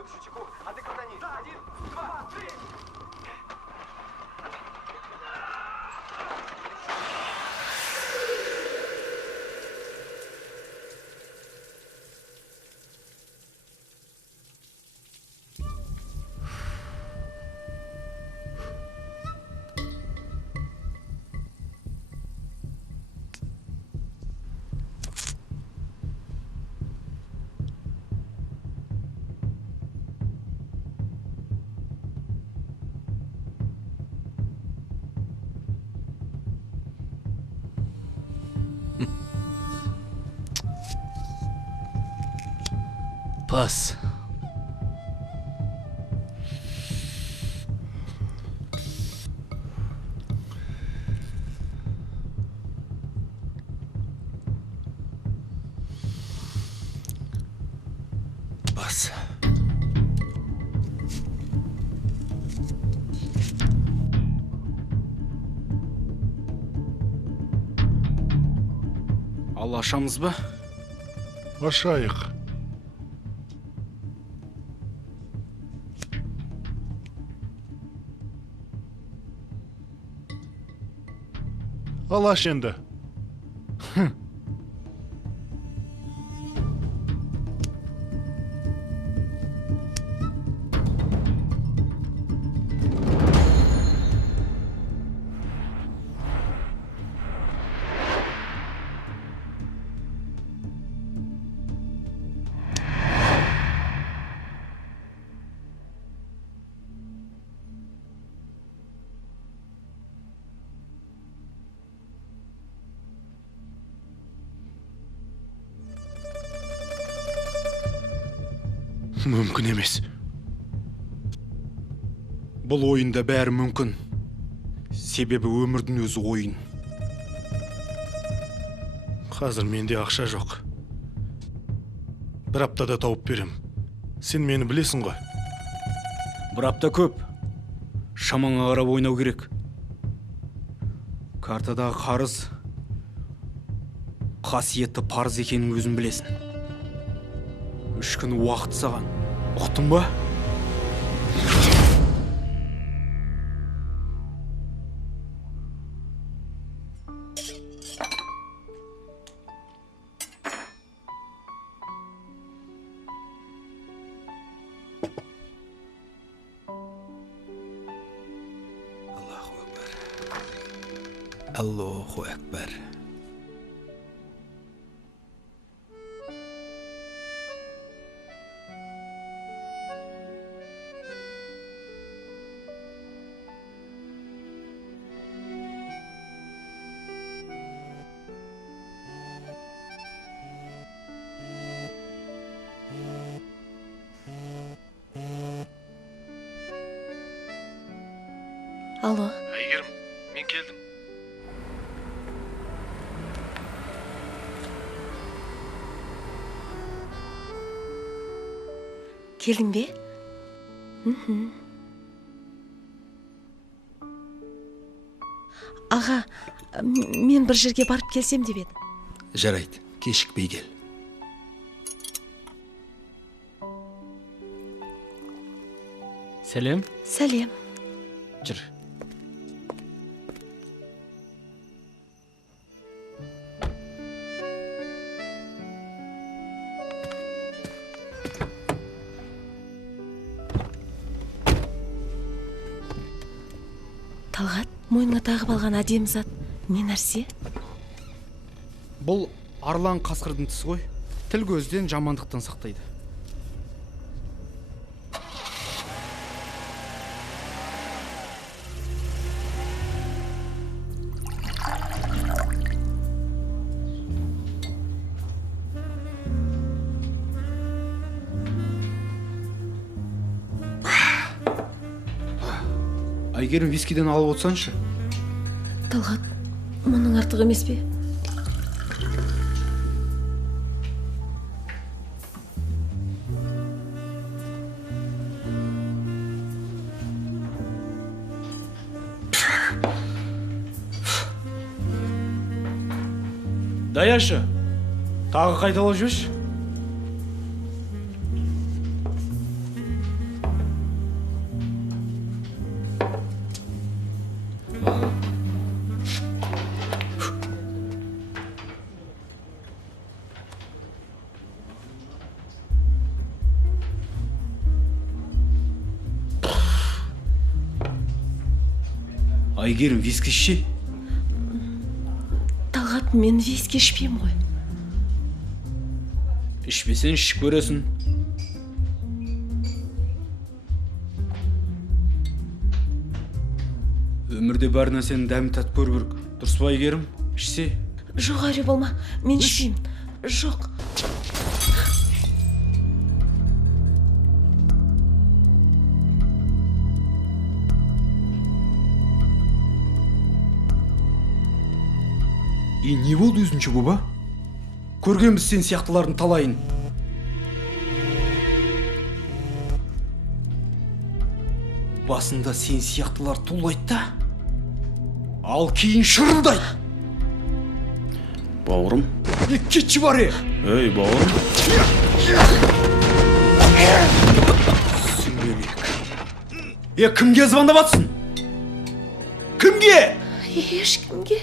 выдачу чеку. А ты крутани. 1, 2, 3. Пас. Пас. Ал ашамыз ба? Ашайық. Алаш енді. Мүмкін емес. Бұл ойында бәрі мүмкін. Себебі өмірдің өзі ойын. Қазір менде ақша жоқ. Бір аптада тауып берем. Сен мені білесің ғой. Бір апта көп. Шамаңа қарап ойнау керек. Картадағы қарыз қасиетті парыз екенін өзің білесің. 3 күн уақыт саған. Ұқтың ба? Аллаху акбар. Алло. Әйгерім, мен келдім. Келдің бе? Аға, мен бір жерге барып келсем деп едім. Жарайды, кешікпей кел. Сәлем. Сәлем. Жүр. Талғат, мойныңа тағып алған әдемі зат. Не нәрсе? Бұл арлан қасқырдың тісі ғой. Тіл көзден жамандықтан сақтайды. Әйгерім вискиден алып отсаншы. Талғат, мұның артық емес пе? Даяшы, тағы қайталап жүрші. Айгерім, виски ішші. Талғат, мен виски ішпеймін ғой. Ішпесен ішіп көресің. Өмірде бар нәрсенің дәмін татып көру керек. Дұрыс па Айгерім? Ішсе? Жоқ, әуре болма, мен ішпеймін. Жоқ. Не болды өзінше бұба? Көргенбіз сен сияқтылардың талайын. Басында сен сияқтылар тулайды да, ал кейін шырылдайды. Бауырым. Кетші бар Ей, бауырым. Сүмелек. Кімге звондап атсың? Кімге? Ешкімге.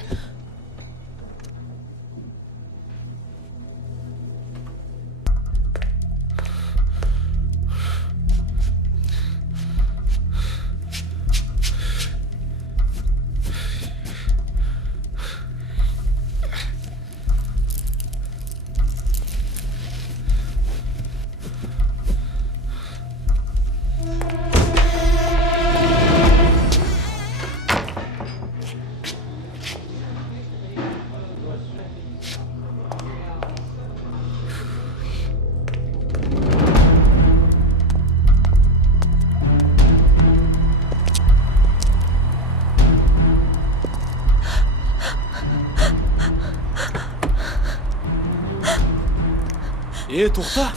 Тоқта.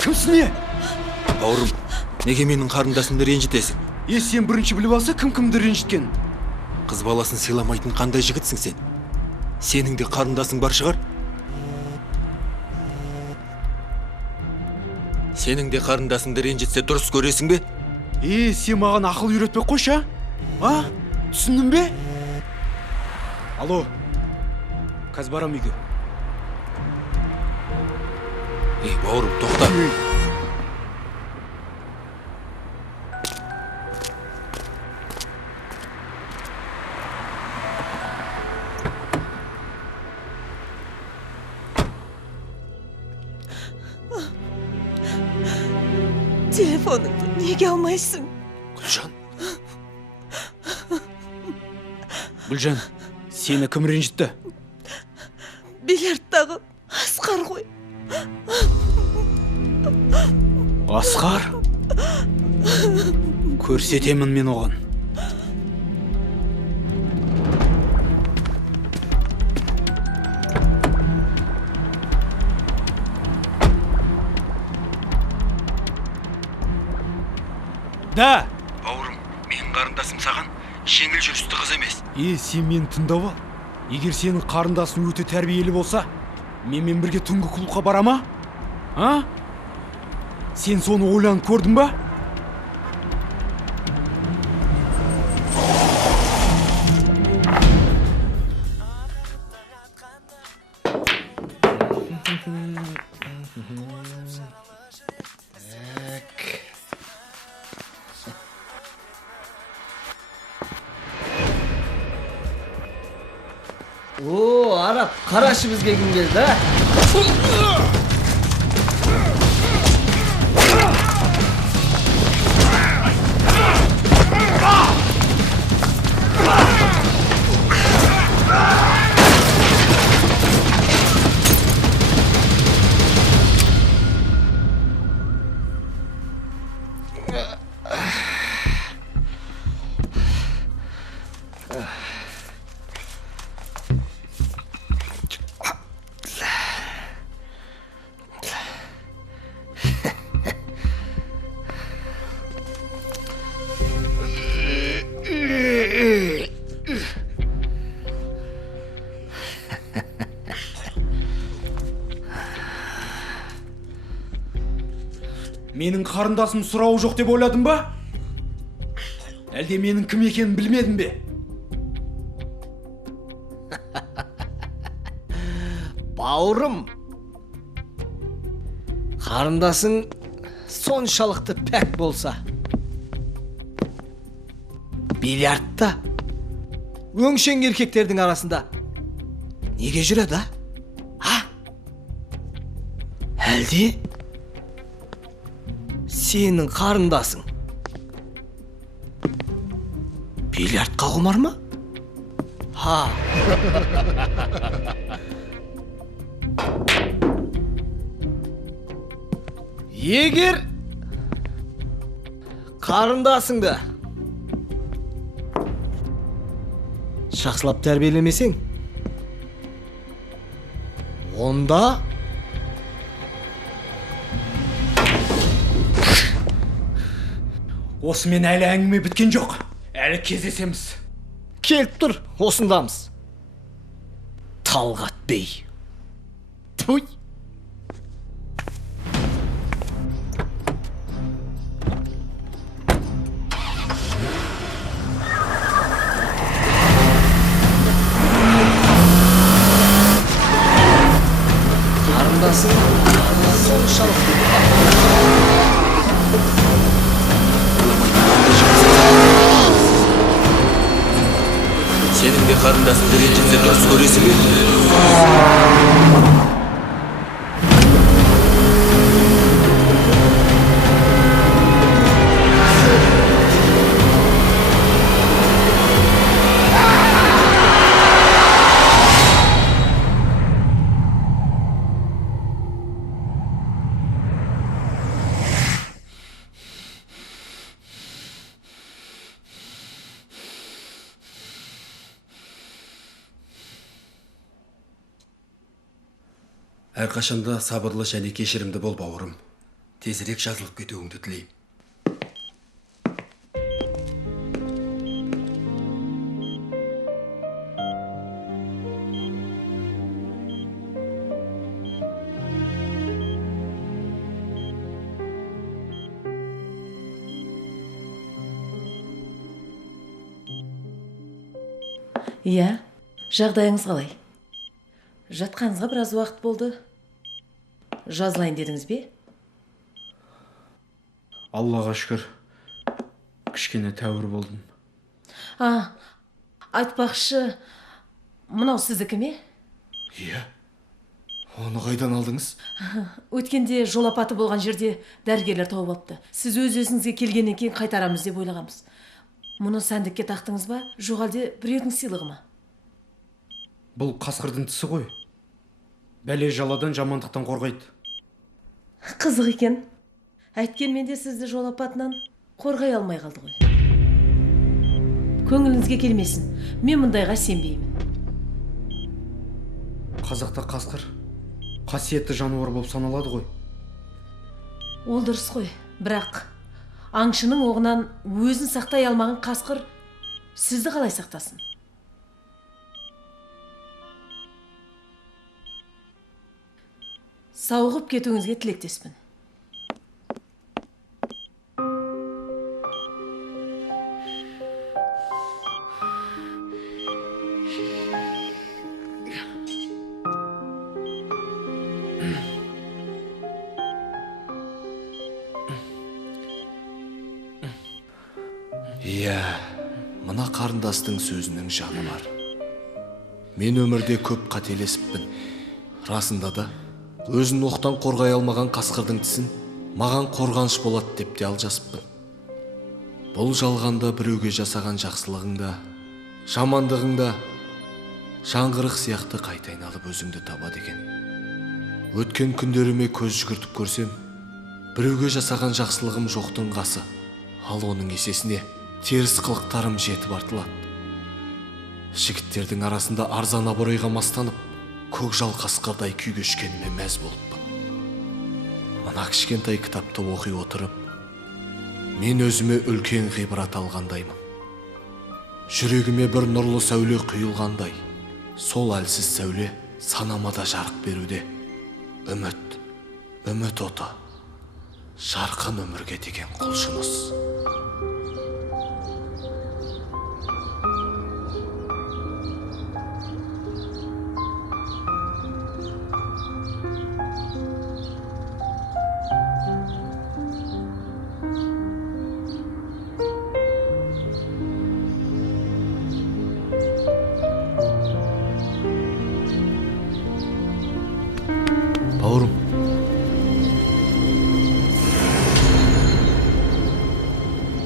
Кімсіне? Бауырым, неге менің қарындасымды ренжітесің? Сен бірінші біліп алса, кім-кімді ренжіткен? Қыз баласын сыйламайтын қандай жігітсің сен? Сенің де қарындасың бар шығар? Сенің де қарындасыңды ренжітсе дұрыс көресің бе? Сен маған ақыл үйретпей қойшы, а? Түсіндің бе? Алло, қазір барам үйге. Бауырым, тоқта. Телефоныңды неге алмайсың? Гүлжан. Гүлжан, сені кім ренжітті? Бильярдтағы Асқар ғой. Асқар? Көрсетемін мен оған. Да! Бауырым, менің қарындасым саған жеңіл жүрісті қыз емес. Сен мені тыңдап ал. Егер сенің қарындасың өте тәрбиелі болса, менімен бірге түнгі клубқа бара ма? А? Сен соны ойланып көрдің ба? О, Арап, қарашы бізге кім келді, а? Менің қарындасым сұрауы жоқ деп ойладың ба? Әлде менің кім екенін білмедің бе? Бауырым, қарындасың соншалықты пәк болса, бильярдта өңшең еркектердің арасында неге жүреді, а? Әлде сенің қарындасың бильярдқа құмар ма? Ha. Егер қарындасыңды жақсылап тәрбиелемесең, онда осымен әлі әңгіме біткен жоқ. Әлі кездесеміз. келіп тұр, осындамыз. Талғат бей. Туй. Қарындасың соншалықты Сенің де қарындасыңды ренжітсе дұрыс көресің бе? Әрқашанда сабырлы және кешірімді бол, бауырым. Тезірек жазылып кетуіңді тілеймін. Иә, жағдайыңыз қалай? Жатқаныңызға біраз уақыт болды. Жазылайын дедіңіз бе? Аллаға шүкір. Кішкене тәуір болдым. Айтпақшы, мынау сіздікі ме? Иә. Оны қайдан алдыңыз? Өткенде жол апаты болған жерде дәрігерлер тауып алыпты. Сіз өз-өзіңізге келгеннен кейін қайтарамыз деп ойлағанбыз. Мұны сәндікке тақтыңыз ба, жоқ әлде біреудің сыйлығы ма? Бұл қасқырдың тісі ғой. Бәле жаладан, жамандықтан қорғайды. Қызық екен. Әйткенмен де сізді жол апатынан қорғай алмай қалды ғой. Көңіліңізге келмесін. Мен мұндайға сенбеймін. Қазақта қасқыр қасиетті жануар болып саналады ғой. Ол дұрыс қой. Бірақ аңшының оғынан өзін сақтай алмаған қасқыр сізді қалай сақтасын? Сауығып кетуіңізге тілектеспін. Иә, мына қарындастың сөзінің жаны бар. Мен өмірде көп қателесіппін. Расында да өзін оқтан қорғай алмаған қасқырдың тісін маған қорғаныш болады деп те алжаспын. Бұл жалғанда біреуге жасаған жақсылығыңда, жамандығыңда жаңғырық сияқты қайта айналып өзіңді табады екен. Өткен күндеріме көз жүгіртіп көрсем, біреуге жасаған жақсылығым жоқтың қасы, ал оның есесіне теріс қылықтарым жетіп артылады. Жігіттердің арасында арзан абыройға мастанып, көкжал қасқырдай күй кешкеніме мәз болыппын. Мына кішкентай кітапты оқи отырып, мен өзіме үлкен ғибрат алғандаймын. Жүрегіме бір нұрлы сәуле құйылғандай, сол әлсіз сәуле санамада жарық беруде. Үміт оты, жарқын өмірге деген құлшыныс.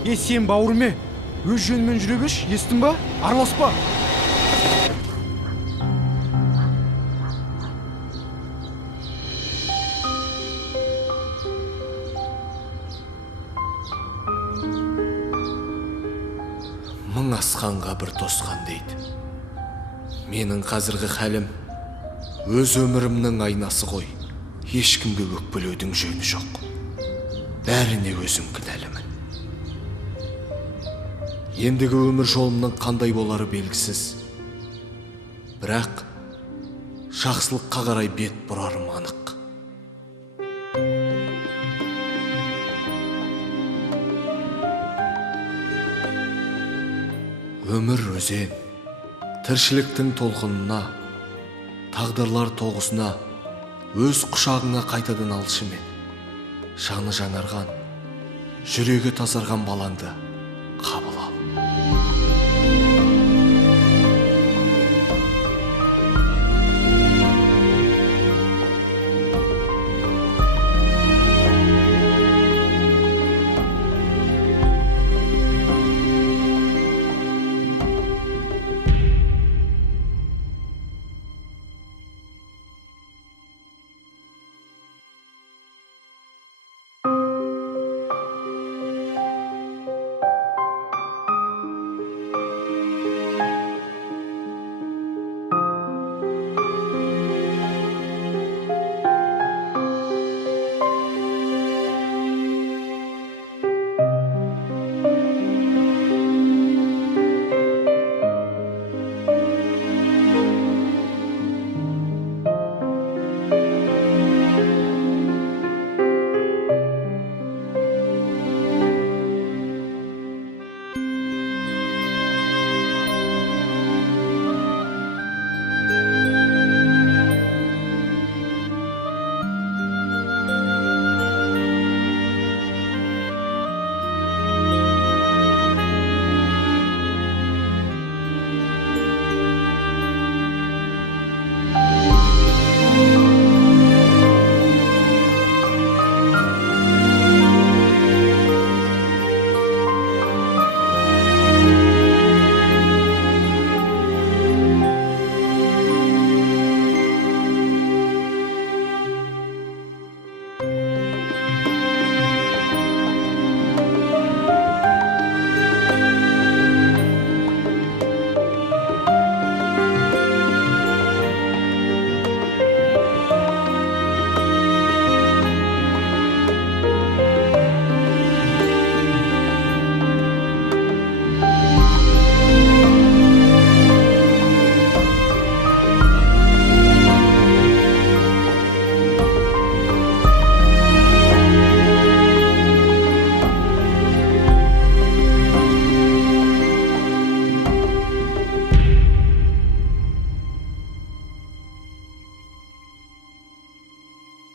Сен бауырыме өз жөнімен жүре беш, естің ба? Араласпа. Мың асқанға бір тосқан дейді. Менің қазіргі хәлім өз өмірімнің айнасы ғой. Ешкімге өкпелеудің жөні жоқ. Бәріне өзім кінәлімін. Ендігі өмір жолымның қандай болары белгісіз. Бірақ жақсылыққа қарай бет бұрарым анық. Өмір өзен, тіршіліктің толқынына, тағдырлар тоғысына, өз құшағыңа қайтадан алшымен. Жаны жаңарған, жүрегі тазарған балаңды қабыл